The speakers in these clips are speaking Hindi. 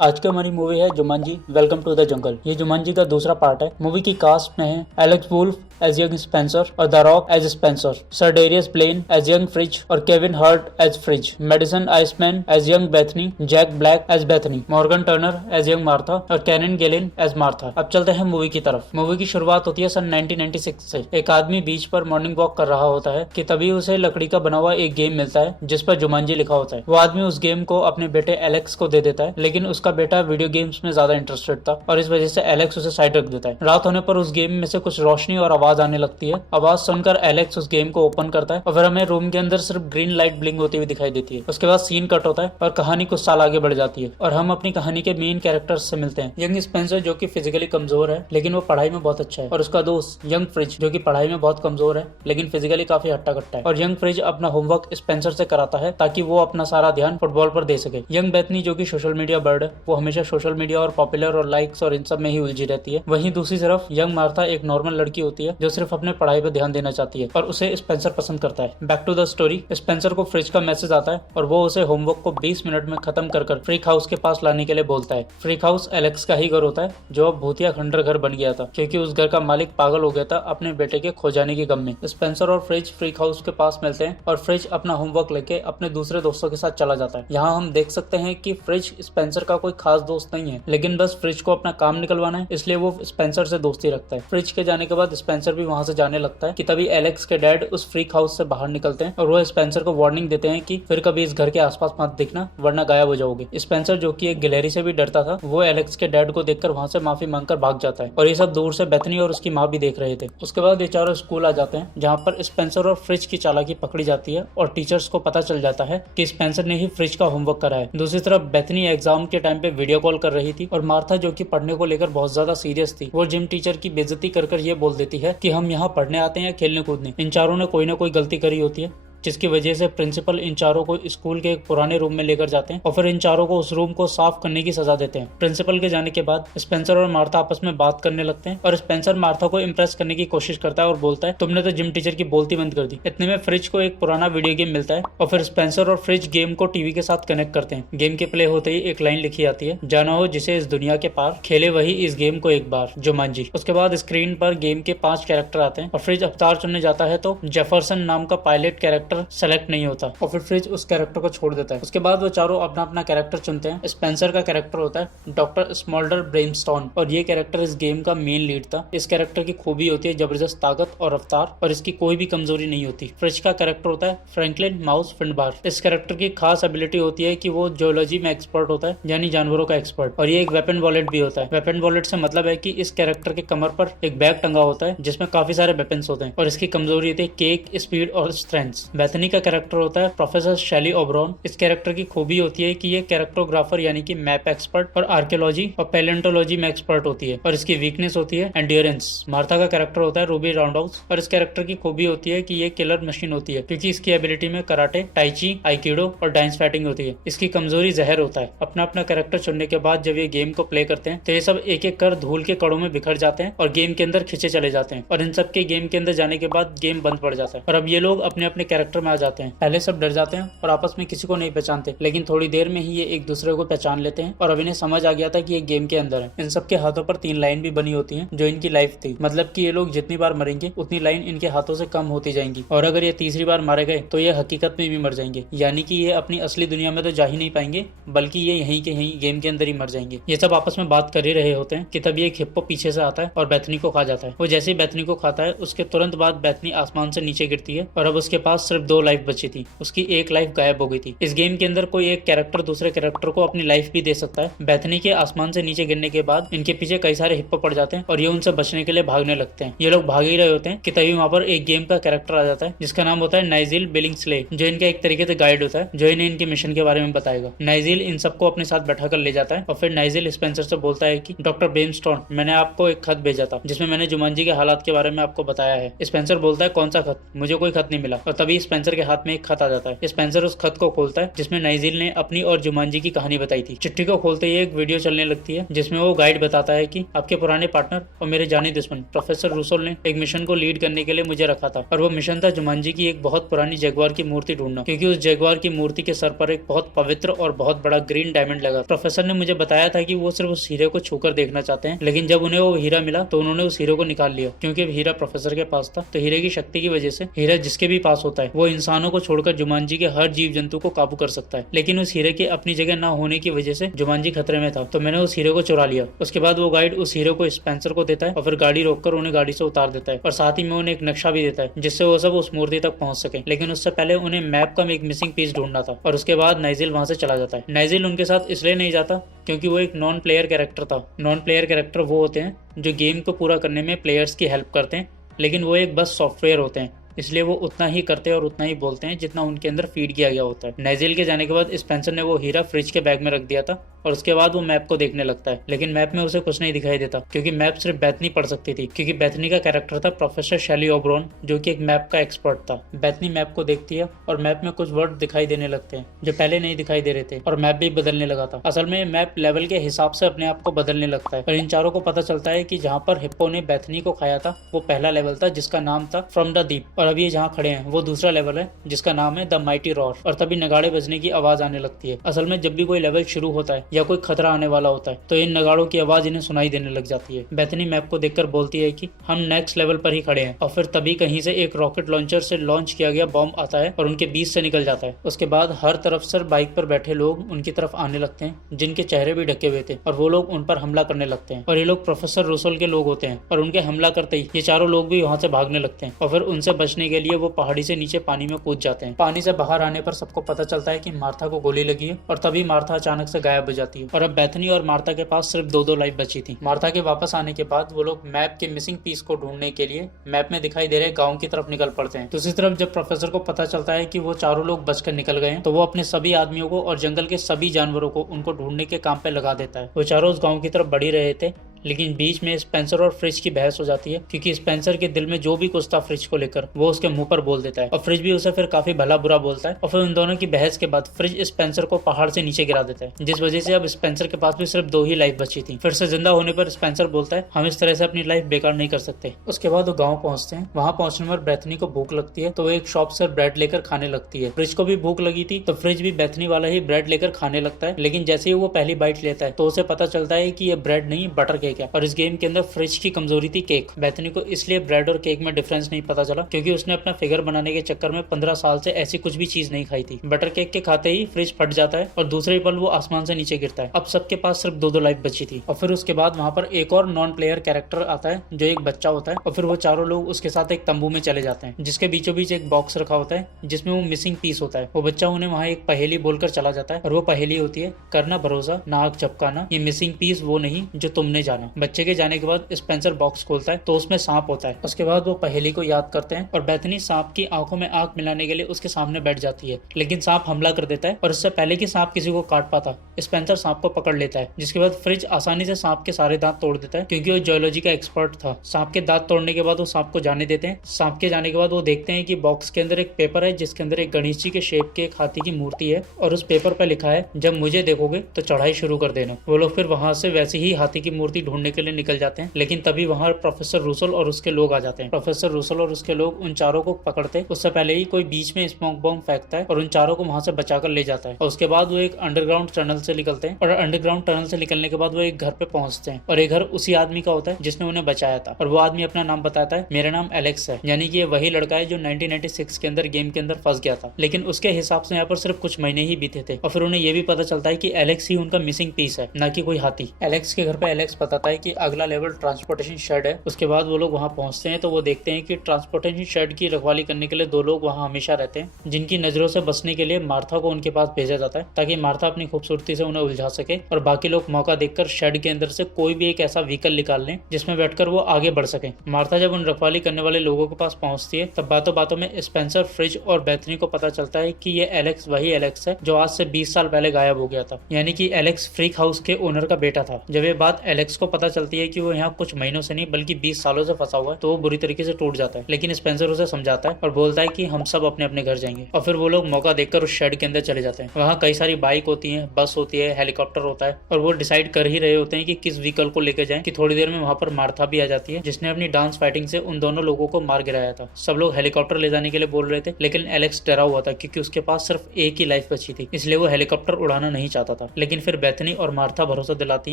आज की हमारी मूवी है Jumanji welcome to the jungle. ये जुमांजी का दूसरा पार्ट है। मूवी की कास्ट में है Alex Wolff as young Spencer और the Rock as Spencer, Ser'Darius Blain as young Fridge और Kevin Hart as Fridge, Madison Iseman as young Bethany, Jack Black as Bethany, Morgan Turner as young Martha और कैनन गेलिन एज मार्था। अब चलते हैं मूवी की तरफ। मूवी की शुरुआत होती है सन 1996 से। एक आदमी बीच पर मॉर्निंग वॉक कर रहा होता है कि तभी उसे लकड़ी का बना हुआ एक गेम मिलता है जिस पर जुमांजी लिखा होता है। वो आदमी उस गेम को अपने बेटे एलेक्स को दे देता है, लेकिन उसका बेटा वीडियो गेम्स में ज्यादा इंटरेस्टेड था और इस वजह से एलेक्स उसे साइड रख देता है। रात होने पर उस गेम में से कुछ रोशनी और आवाज आने लगती है। आवाज सुनकर एलेक्स उस गेम को ओपन करता है और फिर हमें रूम के अंदर सिर्फ ग्रीन लाइट ब्लिंक होती हुई दिखाई देती है। उसके बाद सीन कट होता है और कहानी कुछ साल आगे बढ़ जाती है और हम अपनी कहानी के मेन कैरेक्टर्स से मिलते हैं। यंग स्पेंसर जो कि फिजिकली कमजोर है लेकिन वो पढ़ाई में बहुत अच्छा है, और उसका दोस्त यंग फ्रिज जो कि पढ़ाई में बहुत कमजोर है लेकिन फिजिकली काफी हट्टा कट्टा है। और यंग फ्रिज अपना होमवर्क स्पेंसर से कराता है ताकि वो अपना सारा ध्यान फुटबॉल पर दे सके। यंग बेथनी जो कि सोशल मीडिया बर्ड है, वो हमेशा सोशल मीडिया और पॉपुलर और लाइक्स और इन सब में ही उलझी रहती है। वहीं दूसरी तरफ यंग मार्था एक नॉर्मल लड़की होती है जो सिर्फ अपने पढ़ाई पर ध्यान देना चाहती है और उसे स्पेंसर पसंद करता है। Back to the story. Spencer को फ्रिज का मैसेज आता है और वो उसे होमवर्क को 20 मिनट में खत्म कर फ्रीक हाउस के पास लाने के लिए बोलता है। फ्रीक हाउस एलेक्स का ही घर होता है जो अब भूतिया खंडर घर बन गया था क्योंकि उस घर का मालिक पागल हो गया था अपने बेटे के खो जाने के गम में। स्पेंसर और फ्रिज फ्रीक हाउस के पास मिलते हैं और फ्रिज अपना होमवर्क लेके अपने दूसरे दोस्तों के साथ चला जाता है। यहाँ हम देख सकते हैं कि फ्रिज स्पेंसर का कोई खास दोस्त नहीं है, लेकिन बस फ्रिज को अपना काम निकलवाना है इसलिए वो स्पेंसर से दोस्ती रखता है। फ्रिज के जाने के बाद स्पेंसर भी वहां से जाने लगता है कि तभी एलेक्स के डैड उस फ्रीक हाउस से बाहर निकलते हैं और वो स्पेंसर को वार्निंग देते हैं कि फिर कभी इस घर के आसपास मत दिखना वरना गायब हो जाओगे। स्पेंसर जो कि एक गिलहरी से भी डरता था, वो एलेक्स के डैड को देखकर वहां से माफी मांगकर भाग जाता है और ये सब दूर से बेथनी और उसकी माँ भी देख रहे थे। उसके बाद ये चारों स्कूल आ जाते हैं जहाँ पर स्पेंसर और फ्रिज की चालाकी पकड़ी जाती है और टीचर्स को पता चल जाता है कि स्पेंसर ने ही फ्रिज का होमवर्क करा है। दूसरी तरफ बेथनी एग्जाम के टाइम पे वीडियो कॉल कर रही थी और मार्था जो कि पढ़ने को लेकर बहुत ज्यादा सीरियस थी, वो जिम टीचर की बेइज्जती कर ये बोल देती है कि हम यहाँ पढ़ने आते हैं या खेलने कूदने। इन चारों ने कोई ना कोई गलती करी होती है जिसकी वजह से प्रिंसिपल इन चारों को स्कूल के एक पुराने रूम में लेकर जाते हैं और फिर इन चारों को उस रूम को साफ करने की सजा देते हैं। प्रिंसिपल के जाने के बाद स्पेंसर और मार्था आपस में बात करने लगते हैं और स्पेंसर मार्था को इम्प्रेस करने की कोशिश करता है और बोलता है तुमने तो जिम टीचर की बोलती बंद कर दी। इतने में फ्रिज को एक पुराना वीडियो गेम मिलता है और फिर स्पेंसर और फ्रिज गेम को टीवी के साथ कनेक्ट करते हैं। गेम के प्ले होते ही एक लाइन लिखी आती है, जाना हो जिसे इस दुनिया के पार, खेले वही इस गेम को एक बार, जुमांजी। उसके बाद स्क्रीन पर गेम के 5 कैरेक्टर आते हैं और फ्रिज अवतार चुनने जाता है तो जेफरसन नाम का पायलट कैरेक्टर सेलेक्ट नहीं होता और फिर फ्रिज उस कैरेक्टर को छोड़ देता है। उसके बाद वो चारों अपना अपना कैरेक्टर चुनते हैं। स्पेंसर का कैरेक्टर होता है डॉक्टर स्मॉल्डर ब्रेमस्टोन और ये कैरेक्टर इस गेम का मेन लीड था। इस कैरेक्टर की खूबी होती है जबरदस्त ताकत और रफ्तार और इसकी कोई भी कमजोरी नहीं होती। फ्रिज का कैरेक्टर होता है फ्रैंकलिन माउस फिंडबार। इस कैरेक्टर की खास एबिलिटी होती है कि वो जियोलॉजी में एक्सपर्ट होता है, यानी जानवरों का एक्सपर्ट, और ये एक वेपन वॉलेट भी होता है। वेपन वॉलेट से मतलब है कि इस कैरेक्टर के कमर पर एक बैग टंगा होता है जिसमें काफी सारे वेपन्स होते हैं और इसकी कमजोरी होती है केक, स्पीड और स्ट्रेंथ। बेथनी का कैरेक्टर होता है प्रोफेसर शैली ओब्रॉन। इस कैरेक्टर की खूबी होती है कि ये कैरेक्टोग्राफर यानी कि मैप एक्सपर्ट और आर्कियोलॉजी और पैलेंटोलॉजी में एक्सपर्ट होती है और इसकी वीकनेस होती है एंड्योरेंस। मार्था का कैरेक्टर होता है रूबी राउंडहाउस और इस कैरेक्टर की खूबी होती है कि ये किलर मशीन होती है क्योंकि इसकी एबिलिटी में कराटे, टाइची, आइकिडो और डांस फाइटिंग होती है। इसकी कमजोरी जहर होता है। अपना अपना कैरेक्टर चुनने के बाद जब ये गेम को प्ले करते हैं तो ये सब एक एक कर धूल के कड़ों में बिखर जाते हैं और गेम के अंदर खिंचे चले जाते हैं और इन सब के गेम के अंदर जाने के बाद गेम बंद पड़ जाता है और अब ये लोग अपने अपने कैरेक्टर में आ जाते हैं। पहले सब डर जाते हैं और आपस में किसी को नहीं पहचानते, लेकिन थोड़ी देर में ही ये एक दूसरे को पहचान लेते हैं और अब इन्हें समझ आ गया था कि ये गेम के अंदर है। इन सबके हाथों पर 3 लाइन भी बनी होती हैं जो इनकी लाइफ थी, मतलब कि ये लोग जितनी बार मरेंगे उतनी लाइन इनके हाथों से कम होती जाएंगी और अगर ये तीसरी बार मारे गए तो ये हकीकत में भी मर जाएंगे, यानी कि ये अपनी असली दुनिया में तो जा ही नहीं पाएंगे बल्कि ये यहीं के यहीं गेम के अंदर ही मर जाएंगे। ये सब आपस में बात कर ही रहे होते हैं कि तभी एक हिप्पो पीछे से आता है और बेथनी को खा जाता है। वो जैसे ही बेथनी को खाता है उसके तुरंत बाद बेथनी आसमान से नीचे गिरती है और अब उसके पास सिर्फ 2 लाइफ बची थी, उसकी 1 लाइफ गायब हो गई थी। इस गेम के अंदर कोई एक कैरेक्टर दूसरे कैरेक्टर को अपनी लाइफ भी दे सकता है। बेथनी के आसमान से नीचे गिरने के बाद इनके पीछे कई सारे हिप्पो पड़ जाते हैं और ये उनसे बचने के लिए भागने लगते हैं। ये लोग भाग ही रहे होते हैं कि तभी वहां पर एक गेम का कैरेक्टर आ जाता है जिसका नाम होता है नाइजिल बिलिंग्सले, जो इनका एक तरीके से गाइड होता है जो इन्हें इनके मिशन के बारे में बताएगा। नाइजिल इन सबको अपने साथ बैठा कर ले जाता है और फिर नाइजिल स्पेंसर से बोलता है कि डॉक्टर ब्रेमस्टोन, मैंने आपको एक खत भेजा था जिसमें मैंने जुमांजी के हालात के बारे में आपको बताया है। स्पेंसर बोलता है कौन सा खत, मुझे कोई खत नहीं मिला। और तभी स्पेंसर के हाथ में एक खत आ जाता है। स्पेंसर उस खत को खोलता है जिसमें नाइजिल ने अपनी और जुमांजी की कहानी बताई थी। चिट्ठी को खोलते ही एक वीडियो चलने लगती है जिसमें वो गाइड बताता है कि आपके पुराने पार्टनर और मेरे जानी दुश्मन प्रोफेसर रूसोल ने एक मिशन को लीड करने के लिए मुझे रखा था और वो मिशन था जुमांजी की एक बहुत पुरानी जगुआर की मूर्ति ढूंढना, क्योंकि उस जगुआर की मूर्ति के सर पर एक बहुत पवित्र और बहुत बड़ा ग्रीन डायमंड लगा। प्रोफेसर ने मुझे बताया था कि वो सिर्फ उस हीरे को छूकर देखना चाहते हैं, लेकिन जब उन्हें वो हीरा मिला तो उन्होंने उस हीरे को निकाल लिया। क्योंकि हीरा प्रोफेसर के पास था तो हीरे की शक्ति की वजह से हीरा जिसके भी पास होता है वो इंसानों को छोड़कर जुमांजी के हर जीव जंतु को काबू कर सकता है। लेकिन उस हीरे के अपनी जगह न होने की वजह से जुमांजी खतरे में था, तो मैंने उस हीरे को चुरा लिया। उसके बाद वो गाइड उस हीरे को स्पेंसर को देता है और फिर गाड़ी रोककर उन्हें गाड़ी से उतार देता है और साथ ही में उन्हें एक नक्शा भी देता है जिससे वो सब उस मूर्ति तक पहुंच सके। लेकिन उससे पहले उन्हें मैप का एक मिसिंग पीस ढूंढना था और उसके बाद नाइजिल वहां से चला जाता है। नाइजिल उनके साथ इसलिए नहीं जाता क्योंकि वो एक नॉन प्लेयर कैरेक्टर था। नॉन प्लेयर कैरेक्टर वो होते हैं जो गेम को पूरा करने में प्लेयर्स की हेल्प करते हैं, लेकिन वो एक बस सॉफ्टवेयर होते हैं, इसलिए वो उतना ही करते हैं और उतना ही बोलते हैं जितना उनके अंदर फीड किया गया होता है। नाइजिल के जाने के बाद स्पेंसर ने वो हीरा फ्रिज के बैग में रख दिया था और उसके बाद वो मैप को देखने लगता है, लेकिन मैप में उसे कुछ नहीं दिखाई देता क्योंकि मैप सिर्फ बेथनी पढ़ सकती थी, क्योंकि बेथनी का कैरेक्टर था प्रोफेसर शैली ओब्रॉन जो कि एक मैप का एक्सपर्ट था। बेथनी मैप को देखती है और मैप में कुछ वर्ड दिखाई देने लगते हैं जो पहले नहीं दिखाई दे रहे थे और मैप भी बदलने लगा था। असल में मैप लेवल के हिसाब से अपने आप को बदलने लगता है और इन चारों को पता चलता है कि जहाँ पर हिप्पो ने बेथनी को खाया था वो पहला लेवल था जिसका नाम था फ्रॉम द डीप, और अभी ये जहाँ खड़े हैं वो दूसरा लेवल है जिसका नाम है द माइटी रॉर। और तभी नगाड़े बजने की आवाज आने लगती है। असल में जब भी कोई लेवल शुरू होता है या कोई खतरा आने वाला होता है तो इन नगाड़ों की आवाज इन्हें सुनाई देने लग जाती है। बेथनी मैप को देखकर बोलती है कि हम नेक्स्ट लेवल पर ही खड़े हैं और फिर तभी कहीं से एक रॉकेट लॉन्चर से लॉन्च किया गया बॉम्ब आता है और उनके बीच से निकल जाता है। उसके बाद हर तरफ से बाइक पर बैठे लोग उनकी तरफ आने लगते हैं जिनके चेहरे भी ढके हुए थे और वो लोग उन पर हमला करने लगते हैं और ये लोग प्रोफेसर रूसोल के लोग होते हैं और उनके हमला करते ही ये चारों लोग भी वहां से भागने लगते हैं और फिर उनसे बचने के लिए वो पहाड़ी से नीचे पानी में कूद जाते हैं। पानी से बाहर आने पर सबको पता चलता है कि मार्था को गोली लगी है और तभी मार्था अचानक से गायब हो जाती है और अब बेथनी और मार्था के पास सिर्फ दो लाइफ बची थी। मार्था के वापस आने के बाद वो लोग मैप के मिसिंग पीस को ढूंढने के लिए मैप में दिखाई दे रहे गांव की तरफ निकल पड़ते हैं। दूसरी तरफ जब प्रोफेसर को पता चलता है कि वो चारों लोग बचकर निकल गए हैं तो वो अपने सभी आदमियों को और जंगल के सभी जानवरों को उनको ढूंढने के काम पे लगा देता है। वो चारों उस गाँव की तरफ बढ़ ही रहे थे, लेकिन बीच में स्पेंसर और फ्रिज की बहस हो जाती है क्योंकि स्पेंसर के दिल में जो भी कुछ था फ्रिज को लेकर वो उसके मुंह पर बोल देता है और फ्रिज भी उसे फिर काफी भला बुरा बोलता है और फिर उन दोनों की बहस के बाद फ्रिज स्पेंसर को पहाड़ से नीचे गिरा देता है, जिस वजह से अब स्पेंसर के पास भी सिर्फ 2 ही लाइफ बची थी। फिर से जिंदा होने पर स्पेंसर बोलता है हम इस तरह से अपनी लाइफ बेकार नहीं कर सकते। उसके बाद वो गाँव पहुंचते हैं। वहां पहुंचने पर बेथनी को भूख लगती है तो वो एक शॉप से ब्रेड लेकर खाने लगती है। फ्रिज को भी भूख लगी थी तो फ्रिज भी बेथनी वाला ही ब्रेड लेकर खाने लगता है, लेकिन जैसे ही वो पहली बाइट लेता है तो उसे पता चलता है कि ये ब्रेड नहीं बटर केक है और इस गेम के अंदर फ्रिज की कमजोरी थी केक। बेथनी को इसलिए ब्रेड और केक में डिफरेंस नहीं पता चला क्योंकि उसने अपना फिगर बनाने के चक्कर में 15 साल से ऐसी कुछ भी चीज नहीं खाई थी। बटर केक के खाते ही फ्रिज फट जाता है और दूसरे पल वो आसमान से नीचे गिरता है। अब सबके पास सिर्फ 2 लाइफ बची थी और फिर उसके बाद वहां पर एक और नॉन प्लेयर कैरेक्टर आता है जो एक बच्चा होता है और फिर वो चारों लोग उसके साथ एक तंबू में चले जाते हैं जिसके बीचों बीच एक बॉक्स रखा होता है जिसमें वो मिसिंग पीस होता है। वो बच्चा उन्हें वहाँ एक पहेली बोलकर चला जाता है और वो पहेली होती है करना भरोसा नाक चपकाना, ये मिसिंग पीस वो नहीं जो तुमने जाना। बच्चे के जाने के बाद स्पेंसर बॉक्स खोलता है तो उसमें सांप होता है। उसके बाद वो पहेली को याद करते हैं और बेथनी सांप की आंखों में आंख मिलाने के लिए उसके सामने बैठ जाती है, लेकिन सांप हमला कर देता है और इससे पहले कि सांप किसी को काट पाता स्पेंसर सांप को पकड़ लेता है, जिसके बाद फ्रिज आसानी से सांप के सारे दांत तोड़ देता है क्योंकि वो जियोलॉजी का एक्सपर्ट था। सांप के दांत तोड़ने के बाद वो सांप को जाने देते हैं। सांप के जाने के बाद वो देखते हैं कि बॉक्स के अंदर एक पेपर है जिसके अंदर एक गणेश जी के शेप के एक हाथी की मूर्ति है और उस पेपर पर लिखा है जब मुझे देखोगे तो चढ़ाई शुरू कर देना। वो लोग फिर वहां से वैसे ही हाथी की मूर्ति ढूंढने के लिए निकल जाते हैं, लेकिन तभी वहां प्रोफेसर रूसोल और उसके लोग आ जाते हैं। प्रोफेसर रूसोल और उसके लोग उन चारों को पकड़ते उससे पहले ही कोई बीच में स्मोक बॉम्ब फेंकता है और उन चारों को वहां से बचाकर ले जाता है और उसके बाद वो एक अंडरग्राउंड टनल से निकलते हैं और अंडरग्राउंड टनल से निकलने के बाद वो एक घर पे पहुंचते हैं और एक घर उसी आदमी का होता है जिसने उन्हें बचाया था और वो आदमी अपना नाम बताता है मेरा नाम एलेक्स है, यानी कि ये वही लड़का है जो 1996 के अंदर गेम के अंदर फंस गया था, लेकिन उसके हिसाब से यहाँ पर सिर्फ कुछ महीने ही बीते थे और फिर उन्हें ये भी पता चलता है कि एलेक्स ही उनका मिसिंग पीस है, न कि कोई हाथी। एलेक्स के घर पे एलेक्स बताता है कि अगला लेवल ट्रांसपोर्टेशन शेड है। उसके बाद वो लोग वहाँ पहुंचते हैं तो वो देखते हैं कि ट्रांसपोर्टेशन शेड की रखवाली करने के लिए 2 लोग वहाँ हमेशा रहते हैं जिनकी नजरों से बचने के लिए मार्था को उनके पास भेजा जाता है ताकि मार्था अपनी खूबसूरती से उन्हें उलझा सके और बाकी लोग मौका देखकर शेड के अंदर से कोई भी एक ऐसा व्हीकल निकाल लें जिसमें बैठकर वो आगे बढ़ सके। मार्था जब उन रखवाली करने वाले लोगों के पास पहुंचती है तब बातों बातों में स्पेंसर, फ्रिज और बेथनी को पता चलता है कि ये एलेक्स वही एलेक्स है जो आज से 20 साल पहले गायब हो गया था, यानी कि एलेक्स फ्रीक हाउस के ओनर का बेटा था। जब ये बात एलेक्स को पता चलती है कि वो यहाँ कुछ महीनों से नहीं बल्कि 20 सालों से फंसा हुआ है, तो वो बुरी तरीके से टूट जाता है। लेकिन स्पेंसर उसे समझाता है और बोलता है कि हम सब अपने अपने घर जाएंगे। और फिर वो लोग मौका देखकर उस शेड के अंदर चले जाते हैं। वहाँ कई सारी बाइक होती है, बस होती है, हेलीकॉप्टर होता है और वो डिसाइड कर ही रहे होते हैं कि किस व्हीकल को लेकर जाएं कि थोड़ी देर में वहाँ पर मार्था भी आ जाती है, जिसने अपनी डांस फाइटिंग से उन दोनों लोगों को मार गिराया था। सब लोग हेलीकॉप्टर ले जाने के लिए बोल रहे थे, लेकिन एलेक्स डरा हुआ था क्योंकि उसके पास सिर्फ एक ही लाइफ बची थी, इसलिए वो हेलीकॉप्टर उड़ाना नहीं चाहता था। लेकिन फिर बेथनी और मार्था भरोसा दिलाती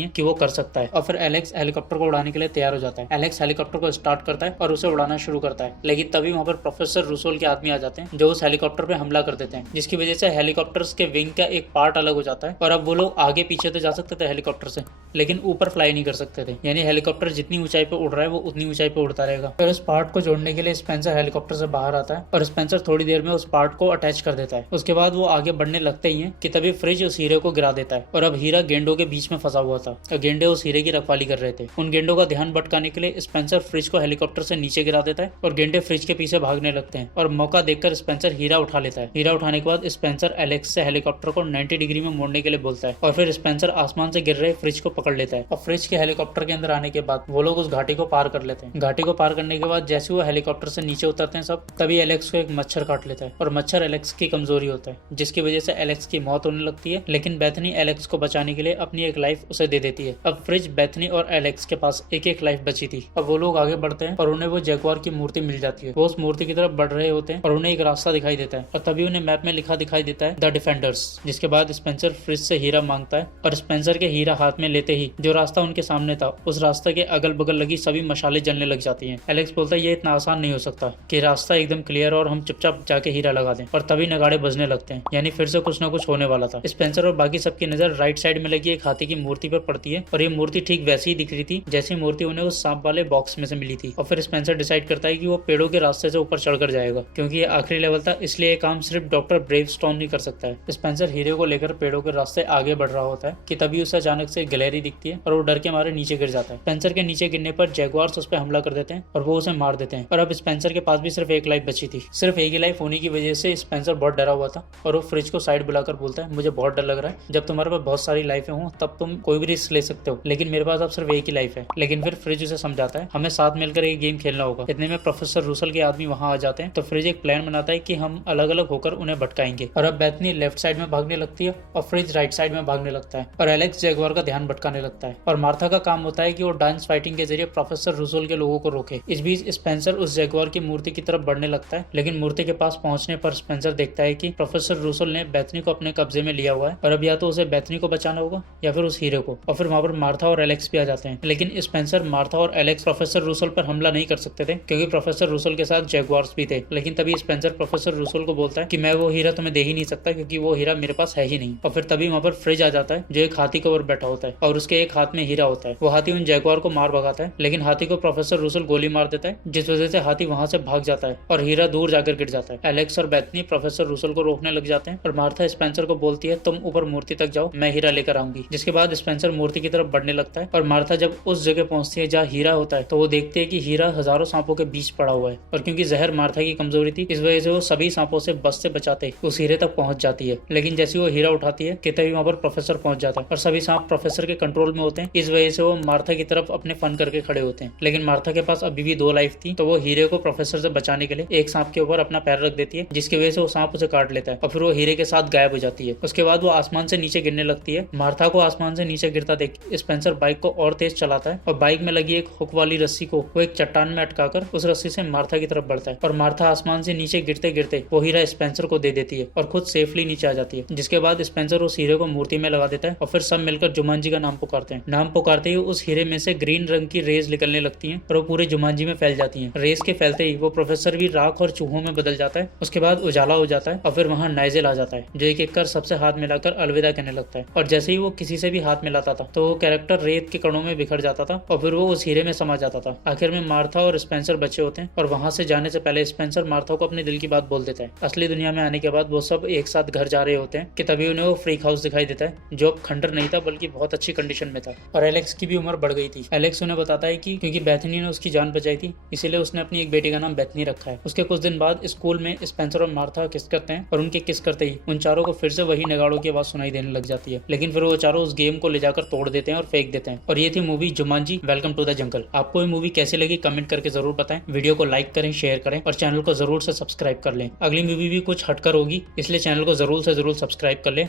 हैं कि वो कर सकता है और फिर एलेक्स हेलीकॉप्टर को उड़ाने के लिए तैयार हो जाता है। एलेक्स हेलीकॉप्टर को स्टार्ट करता है और उसे उड़ाना शुरू करता है, लेकिन तभी वहाँ पर प्रोफेसर रूसोल के आदमी आ जाते हैं जो उस हेलीकॉप्टर पे हमला कर देते हैं, जिसकी वजह से हेलीकॉप्टर्स के विंग का एक पार्ट अलग हो जाता है और अब वो लोग आगे पीछे तो जा सकते थे हेलीकॉप्टर से, लेकिन ऊपर फ्लाई नहीं कर सकते थे। यानी हेलीकॉप्टर जितनी ऊंचाई पे उड़ रहा है वो उतनी ऊंचाई पे उड़ता रहेगा। फिर उस पार्ट को जोड़ने के लिए स्पेंसर हेलीकॉप्टर से बाहर आता है और स्पेंसर थोड़ी देर में उस पार्ट को अटैच कर देता है। उसके बाद वो आगे बढ़ने लगते ही है कि तभी फ्रिज उस हीरे को गिरा देता है और अब हीरा गेंडों के बीच में फंसा हुआ था और गेंडे उस हीरे की रखवाली कर रहे थे। उन गेंडों का ध्यान भटकाने के लिए स्पेंसर फ्रिज को हेलीकॉप्टर से नीचे गिरा देता है और गेंडे फ्रिज के पीछे भागने लगते हैं और मौका देखकर स्पेंसर हीरा उठा लेता है। हीरा उठाने के बाद स्पेंसर एलेक्स से हेलीकॉप्टर को 90 डिग्री में मोड़ने के लिए बोलता है और फिर स्पेंसर आसमान से गिर रहे फ्रिज को पकड़ लेता है और फ्रिज के हेलीकॉप्टर के अंदर आने के बाद वो लोग उस घाटी को पार कर लेते हैं। घाटी को पार करने के बाद जैसे वो हेलीकॉप्टर से नीचे उतरते हैं सब, तभी एलेक्स को एक मच्छर काट लेता है और मच्छर एलेक्स की कमजोरी होता है, जिसकी वजह से एलेक्स की मौत होने लगती है। लेकिन बेथनी एलेक्स को बचाने के लिए अपनी एक लाइफ उसे दे देती है। अब फ्रिज, बेथनी और एलेक्स के पास एक एक लाइफ बची थी। अब वो लोग आगे बढ़ते हैं और उन्हें वो जैगुआर की मूर्ति मिल जाती है। वो उस मूर्ति की तरफ बढ़ रहे होते हैं और उन्हें एक रास्ता दिखाई देता है और तभी उन्हें मैप में लिखा दिखाई देता है द डिफेंडर्स। जिसके बाद स्पेंसर फ्रिज से हीरा मांगता है और स्पेंसर के हीरा हाथ में लेते ही जो रास्ता उनके सामने था उस रास्ते के अगल बगल लगी सभी मशाले जलने लग जाती हैं। एलेक्स बोलता है ये इतना आसान नहीं हो सकता कि रास्ता एकदम क्लियर और हम चुपचाप जाके हीरा लगा दें, और तभी नगाड़े बजने लगते हैं, यानी फिर से कुछ ना कुछ होने वाला था। स्पेंसर और बाकी सबकी नजर राइट साइड में लगी एक हाथी की मूर्ति पर पड़ती है और ये मूर्ति ठीक वैसी ही दिख रही थी जैसी मूर्ति उन्हें उस सांप वाले बॉक्स में से मिली थी। और फिर स्पेंसर डिसाइड करता है कि वो पेड़ों के रास्ते से ऊपर चढ़कर जाएगा क्योंकि ये आखिरी लेवल था, इसलिए ये काम सिर्फ डॉक्टर ब्रेवस्टोन ही कर सकता है। स्पेंसर हीरे को लेकर पेड़ों के रास्ते आगे बढ़ रहा होता है कि तभी उसे अचानक से गैलरी दिखती है और वो डर के मारे नीचे गिर जाता है। स्पेंसर के नीचे गिरने पर जैगुआर्स उस पर हमला कर देते हैं और वो उसे मार देते हैं और अब स्पेंसर के पास भी सिर्फ एक लाइफ बची थी। सिर्फ एक ही लाइफ होने की वजह से स्पेंसर बहुत डरा हुआ था और वो फ्रिज को साइड बुलाकर बोलता है मुझे बहुत डर लग रहा है, जब तुम्हारे पास बहुत सारी लाइफें हों तब तुम कोई भी रिस्क ले सकते हो, लेकिन मेरे पास अब सिर्फ एक ही लाइफ है। लेकिन फिर फ्रिज उसे समझाता है हमें साथ मिलकर एक गेम खेलना होगा। इतने में प्रोफेसर रूसल के आदमी वहां आ जाते हैं तो फ्रिज एक प्लान बनाता है कि हम अलग अलग होकर उन्हें भटकाएंगे और अब बेथनी लेफ्ट साइड में भागने लगती है और फ्रिज राइट साइड में भागने लगता है और एलेक्स जैगुआर का ध्यान भटकाने लगता है और मार्था का काम होता है कि वो डांस फाइटिंग के जरिए प्रोफेसर रूसल के लोगों को रोके। इस बीच स्पेंसर उस जैगुआर की मूर्ति की तरफ बढ़ने लगता है, लेकिन मूर्ति के पास पहुंचने पर स्पेंसर देखता है कि प्रोफेसर रूसल ने बेथनी को अपने कब्जे में लिया हुआ है और अब या तो उसे बेथनी को बचाना होगा या फिर उस हीरे को। और फिर वहां पर मार्था और एलेक्स भी आ जाते हैं, लेकिन स्पेंसर, मार्था और एलेक्स प्रोफेसर रूसल पर हमला नहीं कर सकते थे क्योंकि प्रोफेसर रूसल के साथ जैगुआर्स भी थे। लेकिन तभी स्पेंसर प्रोफेसर रूसल को बोलता है कि मैं वो हीरा तुम्हें दे ही नहीं सकता क्योंकि वो हीरा मेरे पास है ही नहीं। और फिर तभी वहां पर फ्रिज आ जाता है जो एक हाथी के ऊपर बैठा होता है और उसके एक हाथ में हीरा होता है। वो हाथी उन जैगुआर को मार भगाता है, लेकिन हाथी को प्रोफेसर रूसल गोली मार देता है जिस वजह से हाथी वहां से भाग जाता है और हीरा दूर जाकर गिर जाता है। एलेक्स और बेथनी प्रोफेसर रूसल को रोकने लग जाते हैं और मार्था स्पेंसर को बोलती है तुम ऊपर मूर्ति तक जाओ, मैं हीरा लेकर आऊंगी। जिसके बाद स्पेंसर मूर्ति की तरफ बढ़ने लगता है और मार्था जब उस जगह पहुंचती है जहाँ हीरा होता है तो वो देखती है कि हीरा हजारों सांपों के बीच पड़ा हुआ है और क्योंकि जहर मार्था की कमजोरी थी इस वजह से वो सभी सांपों से बस से बचाते उस हीरे तक पहुंच जाती है। लेकिन जैसे वो हीरा उठाती है कि तभी वहां पर प्रोफेसर पहुंच जाता है और सभी सांप प्रोफेसर के कंट्रोल में होते हैं। इस वजह से वो मार्था की तरफ अपने फन करके खड़े होते हैं, लेकिन मार्था के पास अभी भी 2 लाइफ थी तो वो हीरे को प्रोफेसर से बचाने के लिए एक सांप के ऊपर अपना पैर रख देती है जिसकी वजह से वो सांप उसे काट लेता है और फिर वो हीरे के साथ गायब हो जाती है। उसके बाद वो आसमान से नीचे गिरने लगती है। मार्था को आसमान से नीचे गिरता देख स्पेंसर बाइक को और तेज चलाता है और बाइक में लगी एक हुक वाली रस्सी को वो एक चट्टान में अटकाकर उस रस्सी से मार्था की तरफ बढ़ता है और मार्था आसमान से नीचे गिरते गिरते वो हीरा स्पेंसर को दे देती है और खुद सेफली नीचे आ जाती है। जिसके बाद स्पेंसर उस हीरे को मूर्ति में लगा देता है और फिर सब मिलकर जुमांजी का नाम पुकारते हैं। नाम पुकारते ही उस हीरे में से ग्रीन रंग की रेज निकलने लगती है और वो पूरे जुमांजी में फैल जाती है। रेस के फैलते ही वो प्रोफेसर भी राख और चूहों में बदल जाता है। उसके बाद उजाला हो जाता है और फिर वहाँ नाइजेल आ जाता है जो एक एक कर सबसे हाथ मिलाकर अलविदा कहने लगता है और जैसे ही वो किसी से भी हाथ मिलाता था तो वो कैरेक्टर रेत के कणों में बिखर जाता था और फिर वो उस हीरे में समा जाता था। आखिर में मार्था और स्पेंसर बचे होते हैं और वहां से जाने से पहले स्पेंसर मार्था को अपने दिल की बात बोल देता है। असली दुनिया में आने के बाद वो सब एक साथ घर जा रहे होते हैं कि तभी उन्हें वो फ्रीक हाउस दिखाई देता है जो अब खंडर नहीं था बल्कि बहुत अच्छी कंडीशन में था और एलेक्स की भी उम्र बढ़ गई थी। एलेक्स उन्हें बताता है कि क्योंकि बेथनी ने उसकी जान बचाई थी इसीलिए उसने अपनी एक बेटी का नाम बेथनी रखा है। उसके कुछ दिन बाद स्कूल में स्पेंसर और मार्था किस करते हैं और उनके किस करते ही उन चारों को फिर से वही नगाड़ों की आवाज सुनाई देने लग जाती है। लेकिन फिर वो चारों उस गेम को ले जाकर तोड़ देते हैं और फेंक देते हैं और ये थी movie Jumanji welcome to the jungle. आपको ये मूवी कैसी लगी कमेंट करके जरूर बताएं। वीडियो को लाइक करें, शेयर करें और चैनल को जरूर से सब्सक्राइब कर लें। अगली मूवी भी कुछ हटकर होगी, इसलिए चैनल को जरूर से जरूर सब्सक्राइब कर लें।